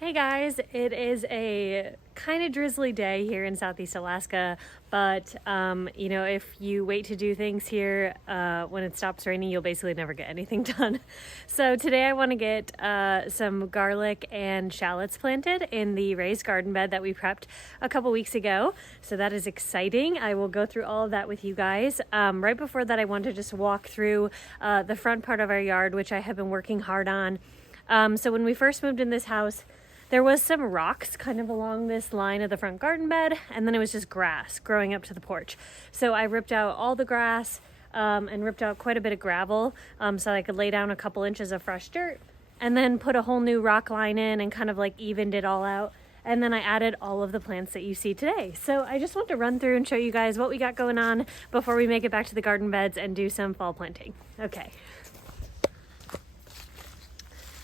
Hey guys, it is a kind of drizzly day here in Southeast Alaska, but if you wait to do things here when it stops raining, you'll basically never get anything done. So today I want to get some garlic and shallots planted in the raised garden bed that we prepped a couple weeks ago. So that is exciting. I will go through all of that with you guys. Right before that, I want to just walk through the front part of our yard, which I have been working hard on. So when we first moved in this house, there was some rocks kind of along this line of the front garden bed, and then it was just grass growing up to the porch. So I ripped out all the grass and ripped out quite a bit of gravel so I could lay down a couple inches of fresh dirt, and then put a whole new rock line in and kind of like evened it all out. And then I added all of the plants that you see today. So I just want to run through and show you guys what we got going on before we make it back to the garden beds and do some fall planting. Okay.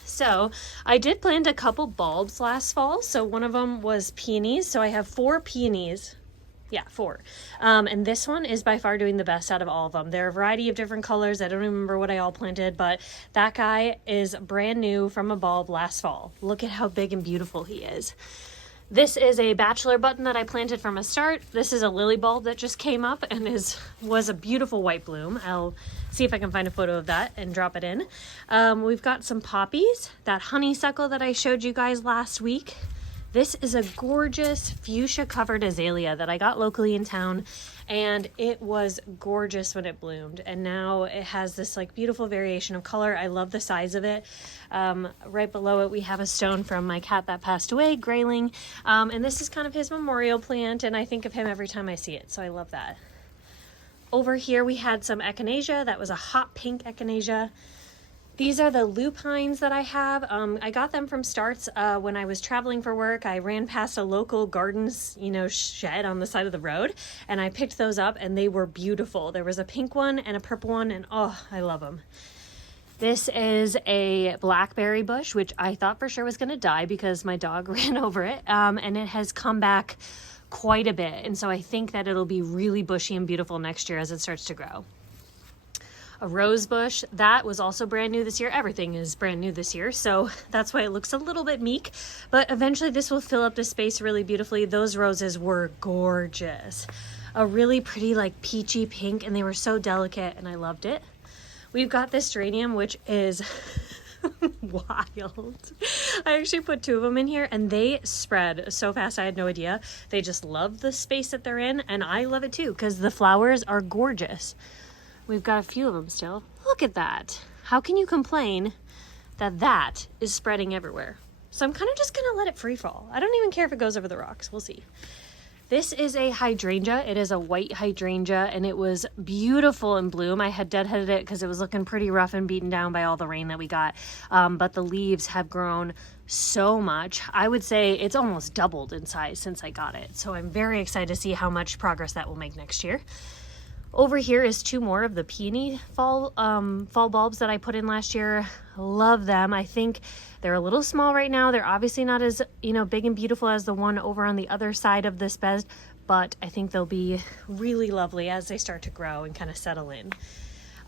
So I did plant a couple bulbs last fall. So one of them was peonies. So I have 4 peonies. Yeah, 4. And this one is by far doing the best out of all of them. There are a variety of different colors. I don't remember what I all planted, but that guy is brand new from a bulb last fall. Look at how big and beautiful he is. This is a bachelor button that I planted from a start. This is a lily bulb that just came up and was a beautiful white bloom. I'll see if I can find a photo of that and drop it in. We've got some poppies, that honeysuckle that I showed you guys last week. This is a gorgeous fuchsia covered azalea that I got locally in town, and it was gorgeous when it bloomed. And now it has this like beautiful variation of color. I love the size of it. Right below it, we have a stone from my cat that passed away, Grayling. And this is kind of his memorial plant, and I think of him every time I see it. So I love that. Over here, we had some echinacea. That was a hot pink echinacea. These are the lupines that I have. I got them from Starts when I was traveling for work. I ran past a local gardens, shed on the side of the road, and I picked those up, and they were beautiful. There was a pink one and a purple one, and oh, I love them. This is a blackberry bush, which I thought for sure was going to die because my dog ran over it, and it has come back quite a bit, and so I think that it'll be really bushy and beautiful next year as it starts to grow. A rose bush that was also brand new this year. Everything is brand new this year, so that's why it looks a little bit meek, but eventually this will fill up the space really beautifully. Those roses were gorgeous. A really pretty like peachy pink, and they were so delicate, and I loved it. We've got this geranium, which is wild. I actually put 2 of them in here, and they spread so fast I had no idea. They just love the space that they're in, and I love it too because the flowers are gorgeous. We've got a few of them still. Look at that. How can you complain that that is spreading everywhere? So I'm kind of just gonna let it free fall. I don't even care if it goes over the rocks. We'll see. This is a hydrangea. It is a white hydrangea, and it was beautiful in bloom. I had deadheaded it because it was looking pretty rough and beaten down by all the rain that we got. But the leaves have grown so much. I would say it's almost doubled in size since I got it. So I'm very excited to see how much progress that will make next year. Over here is 2 more of the peony fall bulbs that I put in last year. Love them. I think they're a little small right now. They're obviously not as big and beautiful as the one over on the other side of this bed, but I think they'll be really lovely as they start to grow and kind of settle in.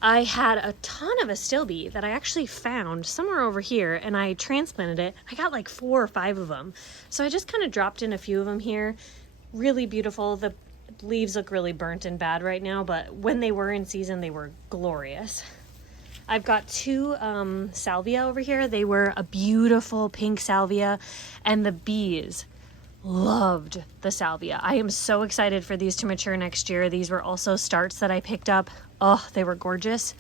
I had a ton of astilbe that I actually found somewhere over here, and I transplanted it. I got like 4 or 5 of them, so I just kind of dropped in a few of them here. Really beautiful. The leaves look really burnt and bad right now, but when they were in season, they were glorious. I've got 2 salvia over here. They were a beautiful pink salvia, and the bees loved the salvia. I am so excited for these to mature next year. These were also Starts that I picked up. Oh, they were gorgeous.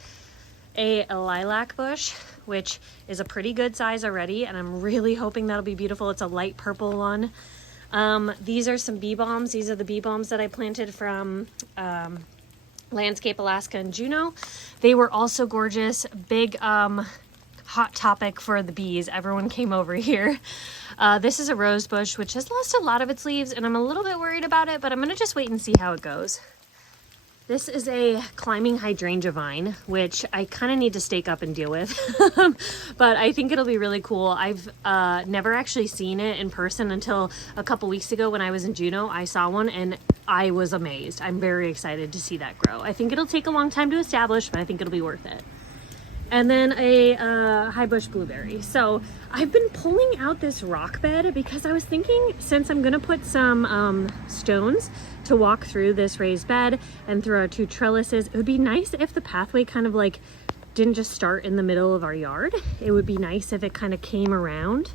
A lilac bush, which is a pretty good size already, and I'm really hoping that'll be beautiful. It's a light purple one. These are some bee balms. These are the bee balms that I planted from Landscape Alaska and Juneau. They were also gorgeous. Big hot topic for the bees. Everyone came over here. This is a rose bush, which has lost a lot of its leaves, and I'm a little bit worried about it, but I'm going to just wait and see how it goes. This is a climbing hydrangea vine, which I kind of need to stake up and deal with, but I think it'll be really cool. I've never actually seen it in person until a couple weeks ago when I was in Juneau. I saw one and I was amazed. I'm very excited to see that grow. I think it'll take a long time to establish, but I think it'll be worth it. and then a high bush blueberry. So I've been pulling out this rock bed because I was thinking, since I'm gonna put some stones to walk through this raised bed and through our 2 trellises, it would be nice if the pathway kind of like didn't just start in the middle of our yard. It would be nice if it kind of came around.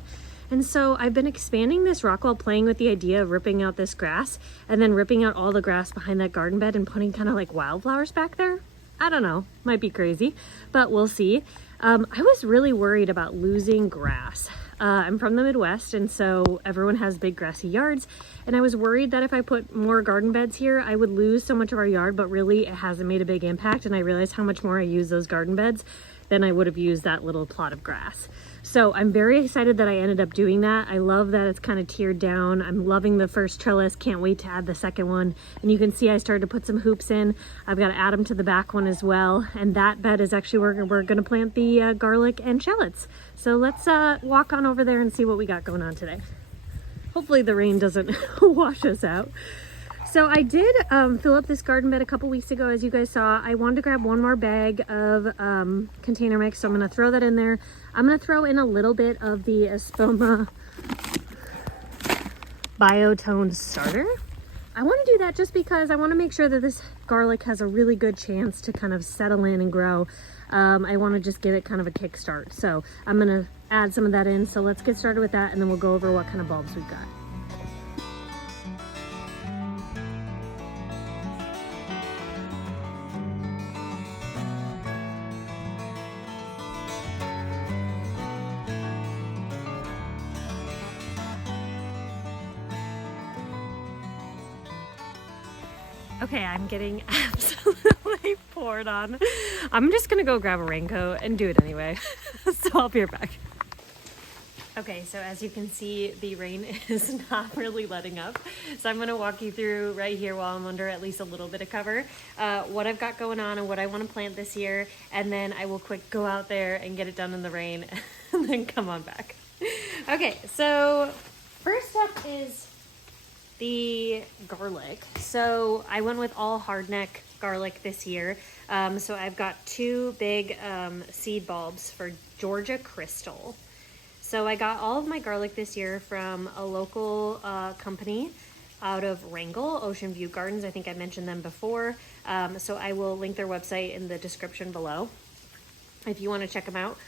And so I've been expanding this rock wall, playing with the idea of ripping out this grass and then ripping out all the grass behind that garden bed and putting kind of like wildflowers back there. I don't know, might be crazy, but we'll see. I was really worried about losing grass. I'm from the Midwest, and so everyone has big grassy yards, and I was worried that if I put more garden beds here, I would lose so much of our yard, but really it hasn't made a big impact, and I realized how much more I use those garden beds than I would have used that little plot of grass. So I'm very excited that I ended up doing that. I love that it's kind of tiered down. I'm loving the first trellis. Can't wait to add the second one. And you can see I started to put some hoops in. I've got to add them to the back one as well. And that bed is actually where we're going to plant the garlic and shallots. So let's walk on over there and see what we got going on today. Hopefully the rain doesn't wash us out. So I did fill up this garden bed a couple weeks ago, as you guys saw. I wanted to grab one more bag of container mix, so I'm gonna throw that in there. I'm gonna throw in a little bit of the Espoma Biotone starter. I wanna do that just because I wanna make sure that this garlic has a really good chance to kind of settle in and grow. I wanna just give it kind of a kickstart. So I'm gonna add some of that in. So let's get started with that, and then we'll go over what kind of bulbs we've got. Okay, I'm getting absolutely poured on. I'm just gonna go grab a raincoat and do it anyway. So I'll be right back. Okay, so as you can see, the rain is not really letting up. So I'm gonna walk you through right here while I'm under at least a little bit of cover, what I've got going on and what I wanna plant this year. And then I will quick go out there and get it done in the rain and then come on back. Okay, so first up is the garlic. So I went with all hardneck garlic this year. So I've got 2 big seed bulbs for Georgia Crystal. So I got all of my garlic this year from a local company out of Wrangell, Ocean View Gardens. I think I mentioned them before. So I will link their website in the description below if you want to check them out.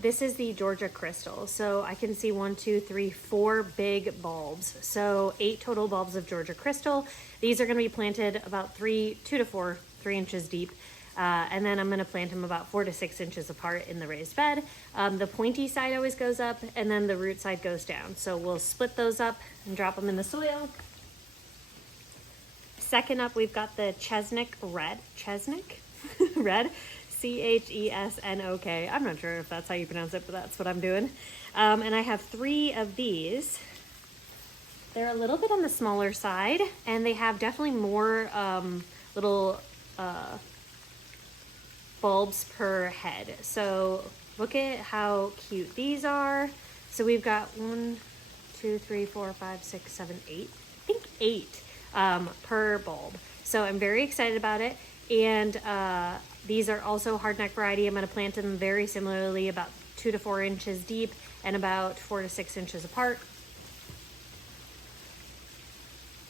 This is the Georgia Crystal. So I can see 1, 2, 3, 4 big bulbs. So 8 total bulbs of Georgia Crystal. These are going to be planted about 2 to 4, 3 inches deep. And then I'm going to plant them about 4 to 6 inches apart in the raised bed. The pointy side always goes up, and then the root side goes down. So we'll split those up and drop them in the soil. Second up, we've got the Chesnock Red. Chesnock? Red? Chesnok. I'm not sure if that's how you pronounce it, but that's what I'm doing. And I have 3 of these. They're a little bit on the smaller side, and they have definitely more little bulbs per head. So look at how cute these are. So we've got 1, 2, 3, 4, 5, 6, 7, 8. I think 8 per bulb. So I'm very excited about it. And these are also hardneck variety. I'm going to plant them very similarly, about 2 to 4 inches deep and about 4 to 6 inches apart.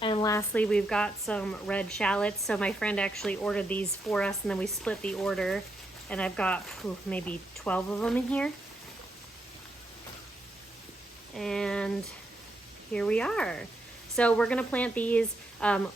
And lastly, we've got some red shallots. So my friend actually ordered these for us, and then we split the order. And I've got maybe 12 of them in here. And here we are. So we're going to plant these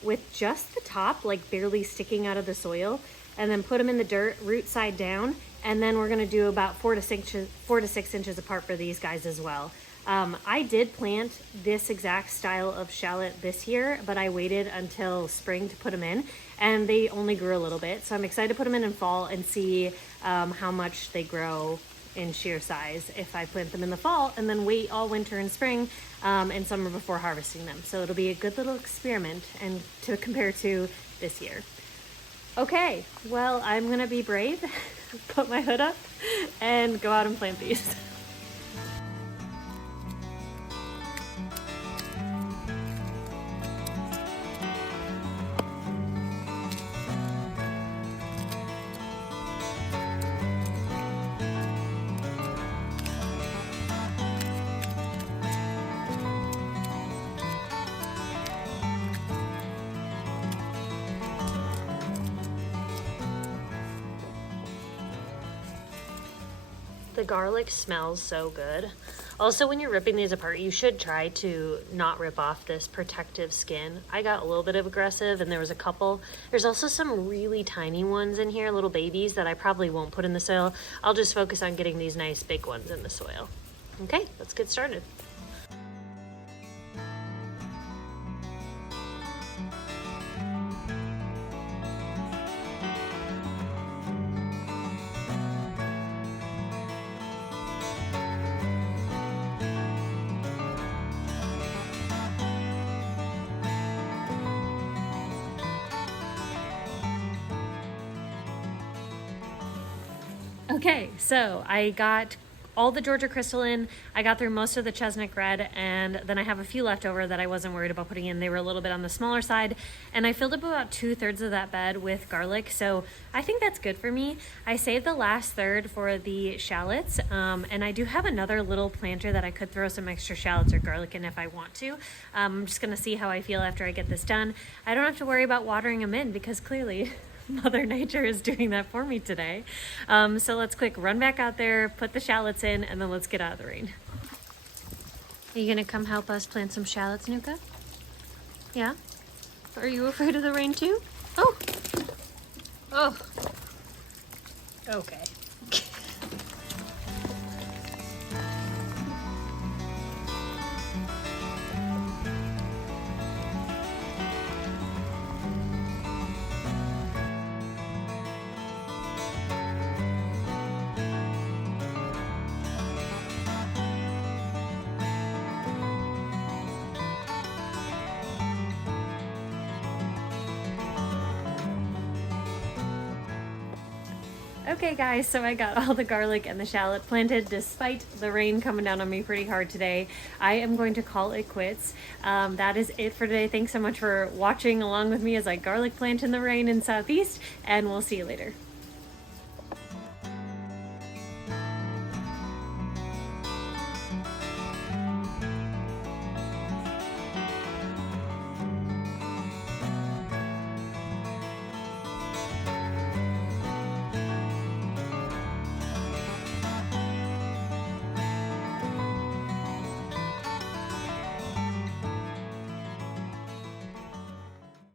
with just the top, like barely sticking out of the soil, and then put them in the dirt, root side down. And then we're going to do about 4 to 6 inches apart for these guys as well. I did plant this exact style of shallot this year, but I waited until spring to put them in, and they only grew a little bit. So I'm excited to put them in fall and see how much they grow in sheer size if I plant them in the fall and then wait all winter and spring and summer before harvesting them. So it'll be a good little experiment and to compare to this year. Okay, well, I'm gonna be brave, put my hood up, and go out and plant these. The garlic smells so good. Also, when you're ripping these apart, you should try to not rip off this protective skin. I got a little bit of aggressive and there was a couple. There's also some really tiny ones in here, little babies that I probably won't put in the soil. I'll just focus on getting these nice big ones in the soil. Okay, let's get started. Okay, so I got all the Georgia Crystal in. I got through most of the Chestnut Red, and then I have a few left over that I wasn't worried about putting in. They were a little bit on the smaller side, and I filled up about 2/3 of that bed with garlic, so I think that's good for me. I saved the last third for the shallots, and I do have another little planter that I could throw some extra shallots or garlic in if I want to. I'm just gonna see how I feel after I get this done. I don't have to worry about watering them in because clearly Mother Nature is doing that for me today. So let's quick run back out there, put the shallots in, and then let's get out of the rain. Are you gonna come help us plant some shallots, Nuka? Yeah? Are you afraid of the rain too? Oh! Oh! Okay. Okay guys, so I got all the garlic and the shallot planted despite the rain coming down on me pretty hard today. I am going to call it quits. That is it for today. Thanks so much for watching along with me as I garlic plant in the rain in Southeast, and we'll see you later.